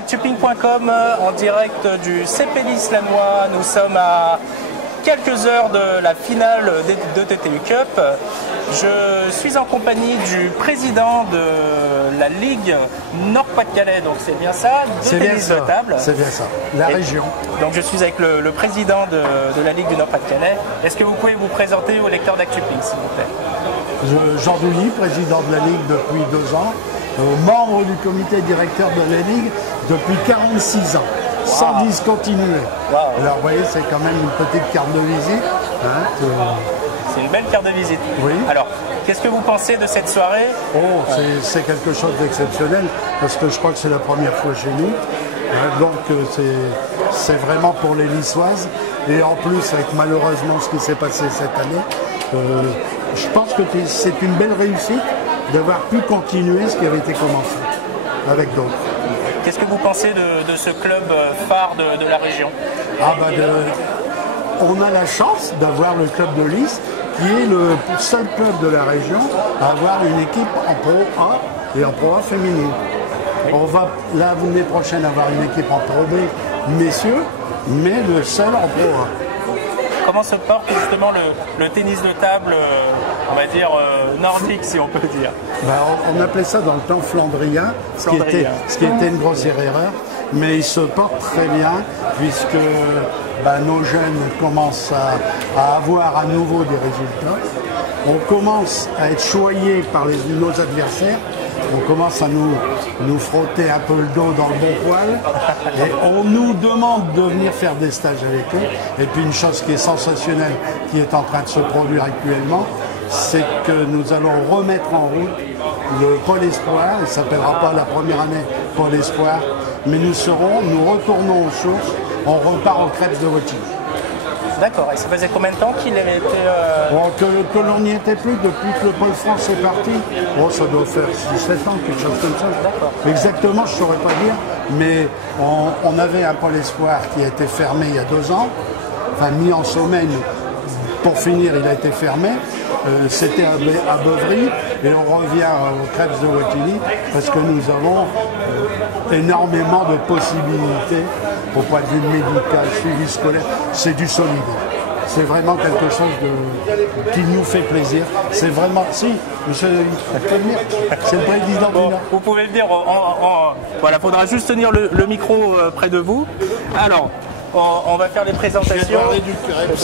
Actuping.com en direct du CP10 Lannoy. Nous sommes à quelques heures de la finale de TTU Cup. Je suis en compagnie du président de la Ligue Nord-Pas-de-Calais, donc c'est bien ça, de tennis de table. C'est bien ça, la région. Donc je suis avec le président de la Ligue du Nord-Pas-de-Calais. Est-ce que vous pouvez vous présenter aux lecteurs d'Actuping, s'il vous plaît? Jean Douilly, président de la Ligue depuis 2 ans, membre du comité directeur de la Ligue depuis 46 ans. Sans discontinuer. Alors vous voyez, c'est quand même une petite carte de visite. Hein, c'est une belle carte de visite. Oui. Alors, qu'est-ce que vous pensez de cette soirée? C'est quelque chose d'exceptionnel, parce que je crois que c'est la première fois chez nous. Hein, donc c'est vraiment pour les Niçoises. Et en plus, avec malheureusement ce qui s'est passé cette année, je pense que c'est une belle réussite d'avoir pu continuer ce qui avait été commencé avec d'autres. Qu'est-ce que vous pensez de ce club phare de la région? On a la chance d'avoir le club de Lys, qui est le seul club de la région à avoir une équipe en Pro A et en Pro A féminine. Oui. On va l'année prochaine avoir une équipe en Pro B messieurs, mais le seul en Pro A. Comment se porte justement le tennis de table, on va dire nordique, si on peut dire? On appelait ça dans le temps Flandrien, ce qui était une grossière erreur, mais il se porte très bien puisque nos jeunes commencent à avoir à nouveau des résultats. On commence à être choyés par nos adversaires. On commence à nous frotter un peu le dos dans le bon poil et on nous demande de venir faire des stages avec eux. Et puis une chose qui est sensationnelle, qui est en train de se produire actuellement, c'est que nous allons remettre en route le Pôle Espoir. Il ne s'appellera pas la première année Pôle Espoir, mais nous retournons aux sources, on repart aux crêpes de Wattier. D'accord, et ça faisait combien de temps qu'il avait été... Que l'on n'y était plus depuis que le Pôle France est parti. Ça doit faire 6-7 ans, quelque chose comme ça. Exactement, je ne saurais pas dire, mais on avait un Pôle Espoir qui a été fermé il y a 2 ans, enfin mis en sommeil. Pour finir, il a été fermé. C'était à Beuvry et on revient aux crêpes de Wattignies parce que nous avons énormément de possibilités au point de vue médical, suivi scolaire. C'est du solide. C'est vraiment quelque chose qui nous fait plaisir. C'est vraiment... Si, monsieur, c'est le président du Nord. Vous pouvez le dire. Voilà, il faudra juste tenir le micro près de vous. Alors, on va faire les présentations. Je vais parler du crêpe.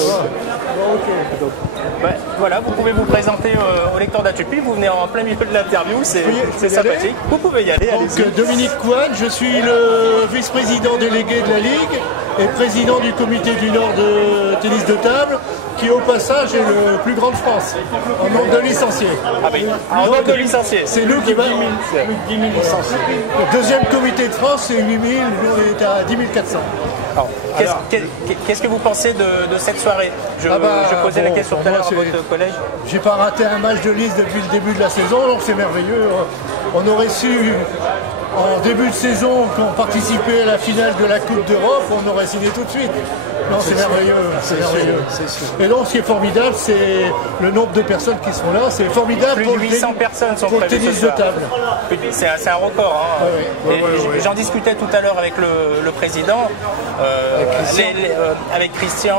Voilà, vous pouvez vous présenter au lecteur d'Actuping. Vous venez en plein milieu de l'interview, c'est sympathique. Vous pouvez y aller, allez-y. Dominique Coine, je suis le vice-président délégué de la Ligue et président du comité du Nord de tennis de table, qui au passage est le plus grand de France en nombre de licenciés. Ah oui, en nombre de licenciés. C'est nous qui va 10 000 licenciés. Le deuxième comité de France, c'est 8 000, nous on est à 10 400. Qu'est-ce que vous pensez de cette soirée? Je posais la question tout à l'heure à votre collègue. J'ai pas raté un match de Lys depuis le début de la saison, donc c'est merveilleux. On aurait su, en début de saison, qu'on participait à la finale de la Coupe d'Europe, on aurait signé tout de suite. Non, c'est merveilleux, c'est merveilleux. Et donc, ce qui est formidable, c'est le nombre de personnes qui sont là. C'est formidable. Plus de 800 personnes sont prévues tennis de table. C'est un record. Hein. J'en discutais tout à l'heure avec le président, avec Christian.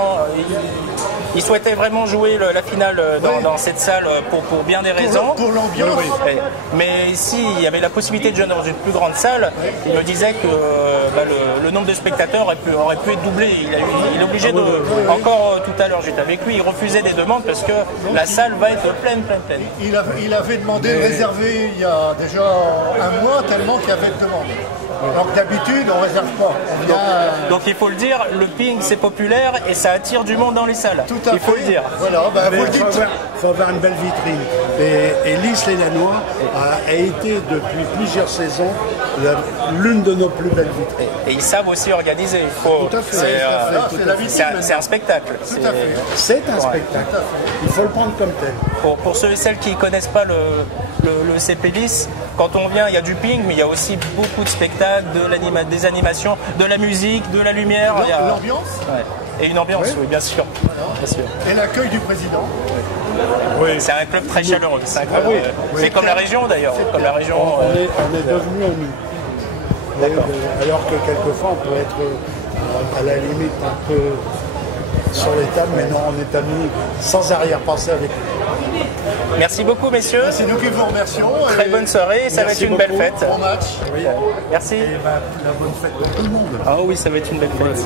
Il souhaitait vraiment jouer la finale dans cette salle pour bien des raisons. Pour l'ambiance. Mais si il y avait la possibilité de jouer dans une plus grande salle, il me disait que le nombre de spectateurs aurait pu être doublé. Il est obligé de... Encore tout à l'heure, j'étais avec lui, il refusait des demandes parce que la salle va être pleine. Il avait demandé de réserver il y a déjà un mois, tellement qu'il y avait de demandes. Donc d'habitude, on ne réserve pas. Donc il faut le dire, le ping c'est populaire et ça attire du monde dans les salles. Tout à fait. Il faut le dire. Voilà, il faut avoir une belle vitrine. Et Lys les Lannoy a été depuis plusieurs saisons l'une de nos plus belles vitrines. Et ils savent aussi organiser. Tout à fait. C'est un spectacle. C'est un spectacle. Il faut le prendre comme tel. Pour ceux et celles qui ne connaissent pas le CP10, quand on vient, il y a du ping, mais il y a aussi beaucoup de spectacles, des animations, de la musique, de la lumière. L'ambiance. Et une ambiance, oui, bien sûr. Bien sûr. Et l'accueil du président. Oui. C'est un club très chaleureux. C'est comme la région d'ailleurs. On est devenus amis. Alors que quelquefois, on peut être à la limite un peu sur les tables, mais non, on est amis sans arrière-pensée avec lui. Merci beaucoup, messieurs. C'est nous qui vous remercions. Très bonne soirée, ça va être une belle fête. Bon match. Oui. Merci. Et la bonne fête pour tout le monde. Ah oui, ça va être une belle fête.